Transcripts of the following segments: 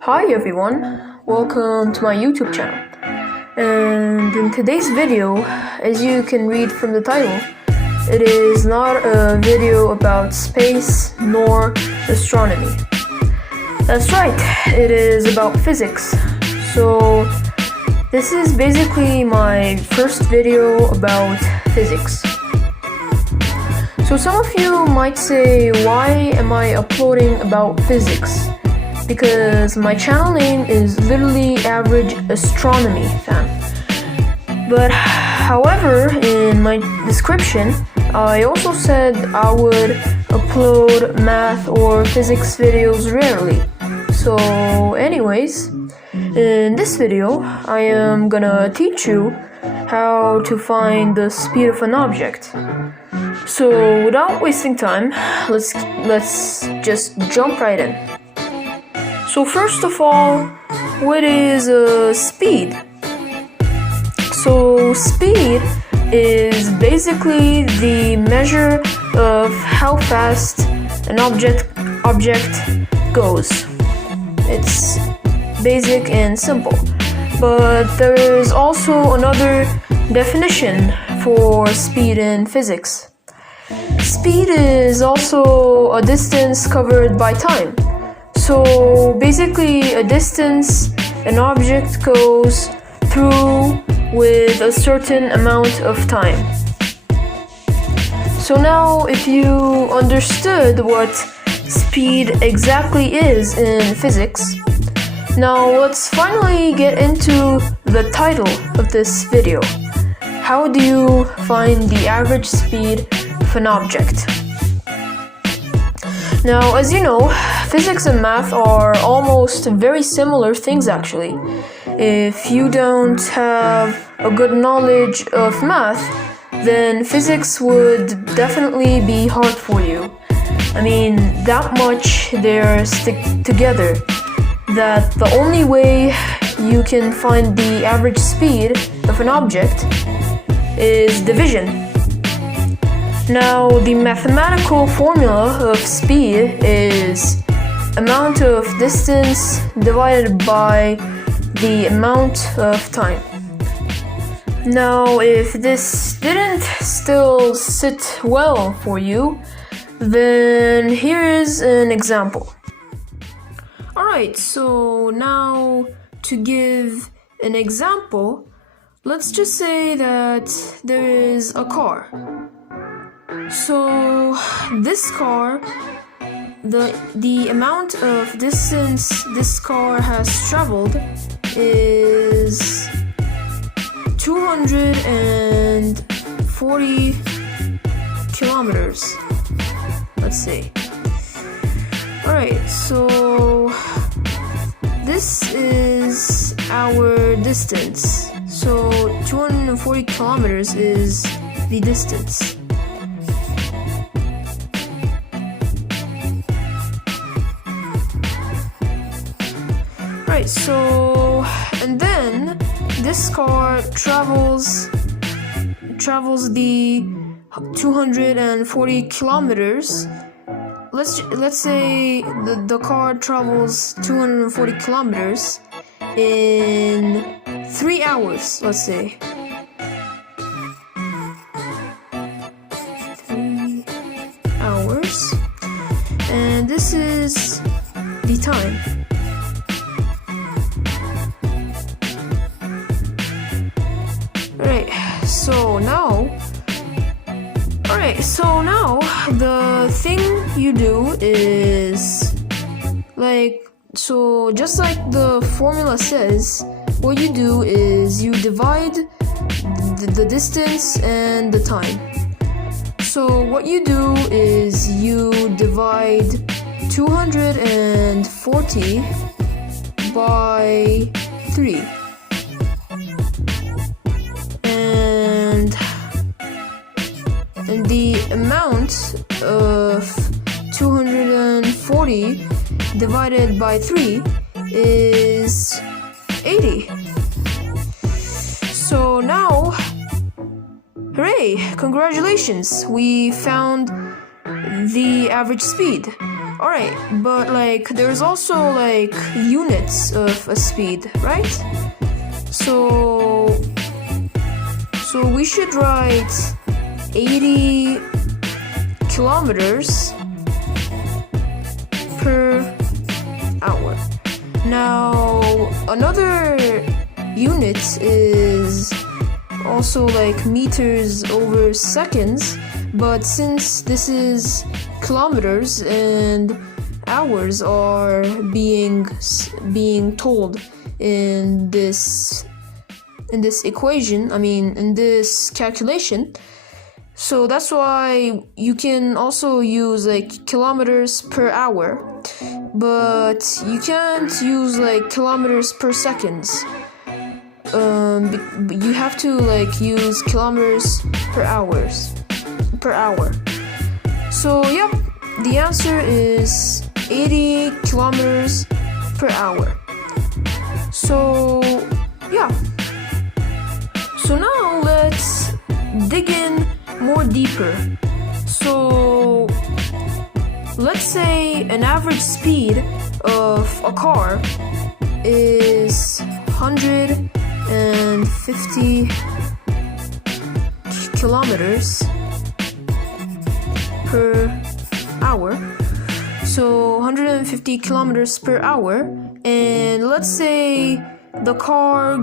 Hi everyone, welcome to my YouTube channel. And in today's video, as you can read from the title, it is not a video about space nor astronomy. That's right, it is about physics. So this is basically my first video about physics. So some of you might say, why am I uploading about physics? Because my channel name is literally Average Astronomy Fan. But however, in my description, I also said I would upload math or physics videos rarely. So anyways, in this video, I am gonna teach you how to find the speed of an object. So without wasting time, let's just jump right in. So first of all, what is speed? So speed is basically the measure of how fast an object goes. It's basic and simple. But there is also another definition for speed in physics. Speed is also a distance covered by time. So basically a distance an object goes through with a certain amount of time. So now if you understood what speed exactly is in physics, now let's finally get into the title of this video. How do you find the average speed of an object? Now, as you know, physics and math are almost very similar things actually. If you don't have a good knowledge of math, then physics would definitely be hard for you. I mean, that much they're stick together that the only way you can find the average speed of an object is division. Now, the mathematical formula of speed is amount of distance divided by the amount of time. Now, if this didn't still sit well for you, then here is an example. Alright, so now to give an example, let's just say that there is a car. So this car, the amount of distance this car has traveled is 240 kilometers, let's say. Alright, so this is our distance. So 240 kilometers is the distance. Right, so and then this car travels the 240 kilometers. Let's say the car travels 240 kilometers in 3 hours, let's say. 3 hours. And this is the time. So now the thing you do is just like the formula says, what you do is you divide the distance and the time. So what you do is you divide 240 by 3. And the amount of 240 divided by 3 is 80. So now, hooray! Congratulations! We found the average speed. Alright, but like there's also like units of a speed, right? So we should write 80 kilometers per hour. Now another unit is also like meters over seconds, but since this is kilometers and hours are being told in this equation, in this calculation, so that's why you can also use like kilometers per hour, but you can't use like kilometers per seconds. You have to like use kilometers per hour. So yep, the answer is 80 kilometers per hour. So yeah. So now let's dig in more deeper. So let's say an average speed of a car is 150 kilometers per hour. So 150 kilometers per hour, and let's say the car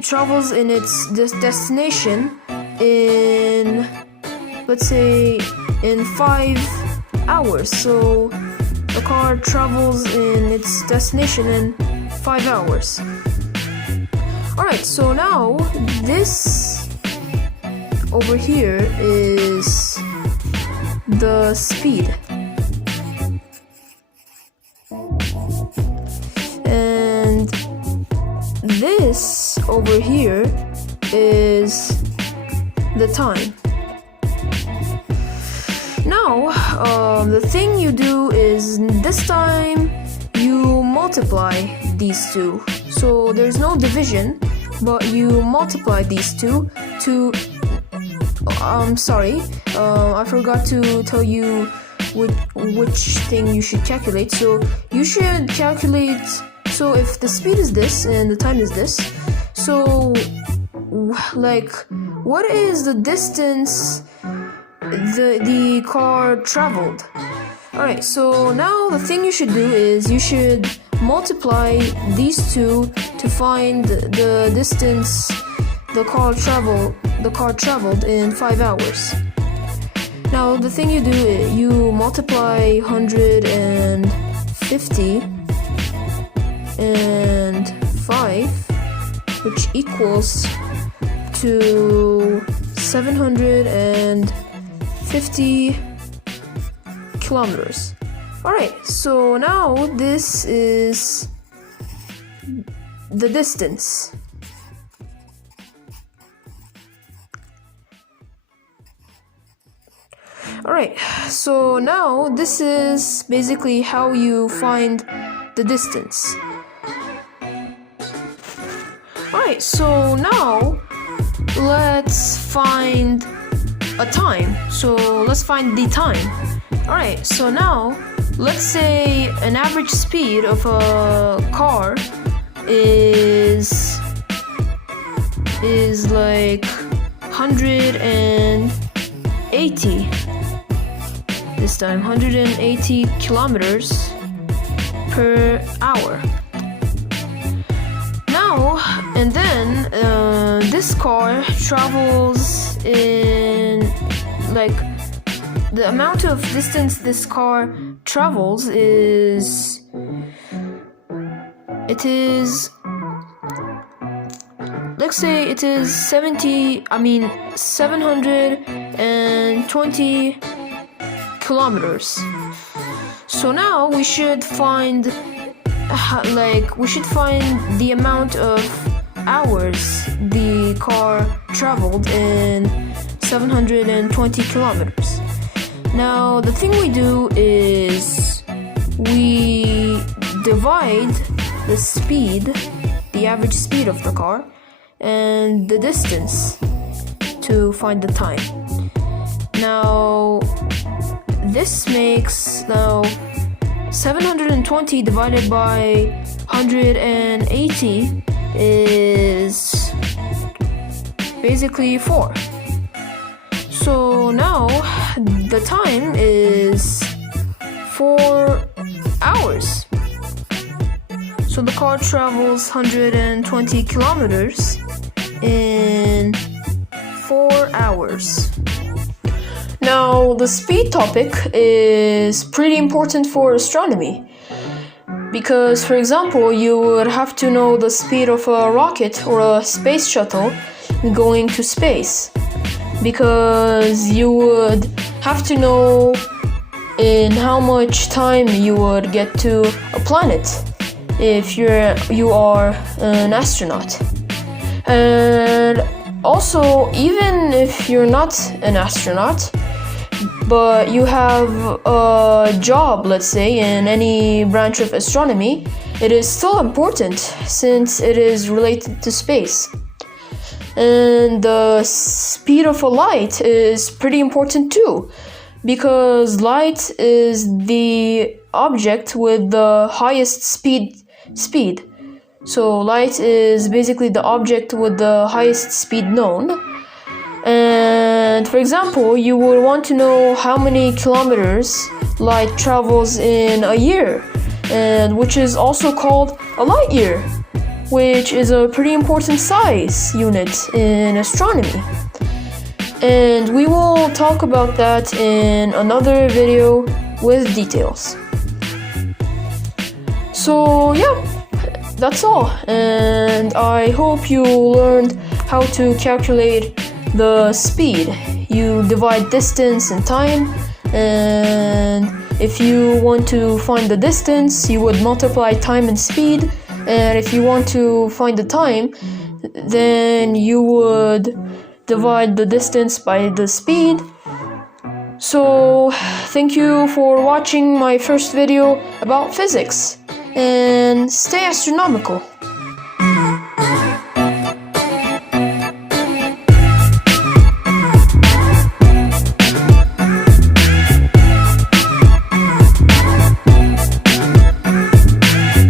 travels in its destination in, let's say, in 5 hours. So the car travels in its destination in 5 hours. Alright, so now this over here is the speed. And this over here is the time. Now, the thing you do is this time you multiply these two. So there's no division, but you multiply these two to, I forgot to tell you which thing you should calculate. So you should calculate, so if the speed is this and the time is this, so like what is the distance the car traveled? Alright, so now the thing you should do is you should multiply these two to find the distance the car traveled in 5 hours. Now the thing you do is you multiply 150 and 5, which equals to 750 kilometers. Alright, so now this is the distance. Alright, so now this is basically how you find the distance. Alright, so now let's find a time. So let's find the time. Alright, so now let's say an average speed of a car is like 180. This time 180 kilometers per hour. Now and then this car travels in, like, the amount of distance this car travels is, let's say it is 720 kilometers. So now we should find the amount of hours the car traveled in 720 kilometers. Now the thing we do is we divide the speed, the average speed of the car, and the distance to find the time. Now, this makes 720 divided by 180 is basically 4. So now the time is 4 hours. So the car travels 120 kilometers in 4 hours. Now, the speed topic is pretty important for astronomy because, for example, you would have to know the speed of a rocket or a space shuttle going to space, because you would have to know in how much time you would get to a planet if you are an astronaut. And also, even if you're not an astronaut, but you have a job, let's say, in any branch of astronomy, it is still important since it is related to space. And the speed of a light is pretty important too, because light is the object with the highest speed. So light is basically the object with the highest speed known. And for example, you would want to know how many kilometers light travels in a year, and which is also called a light year, which is a pretty important size unit in astronomy. And we will talk about that in another video with details. So yeah, that's all, and I hope you learned how to calculate the speed. You divide distance and time, and if you want to find the distance, you would multiply time and speed, and if you want to find the time, then you would divide the distance by the speed. So thank you for watching my first video about physics, and stay astronomical.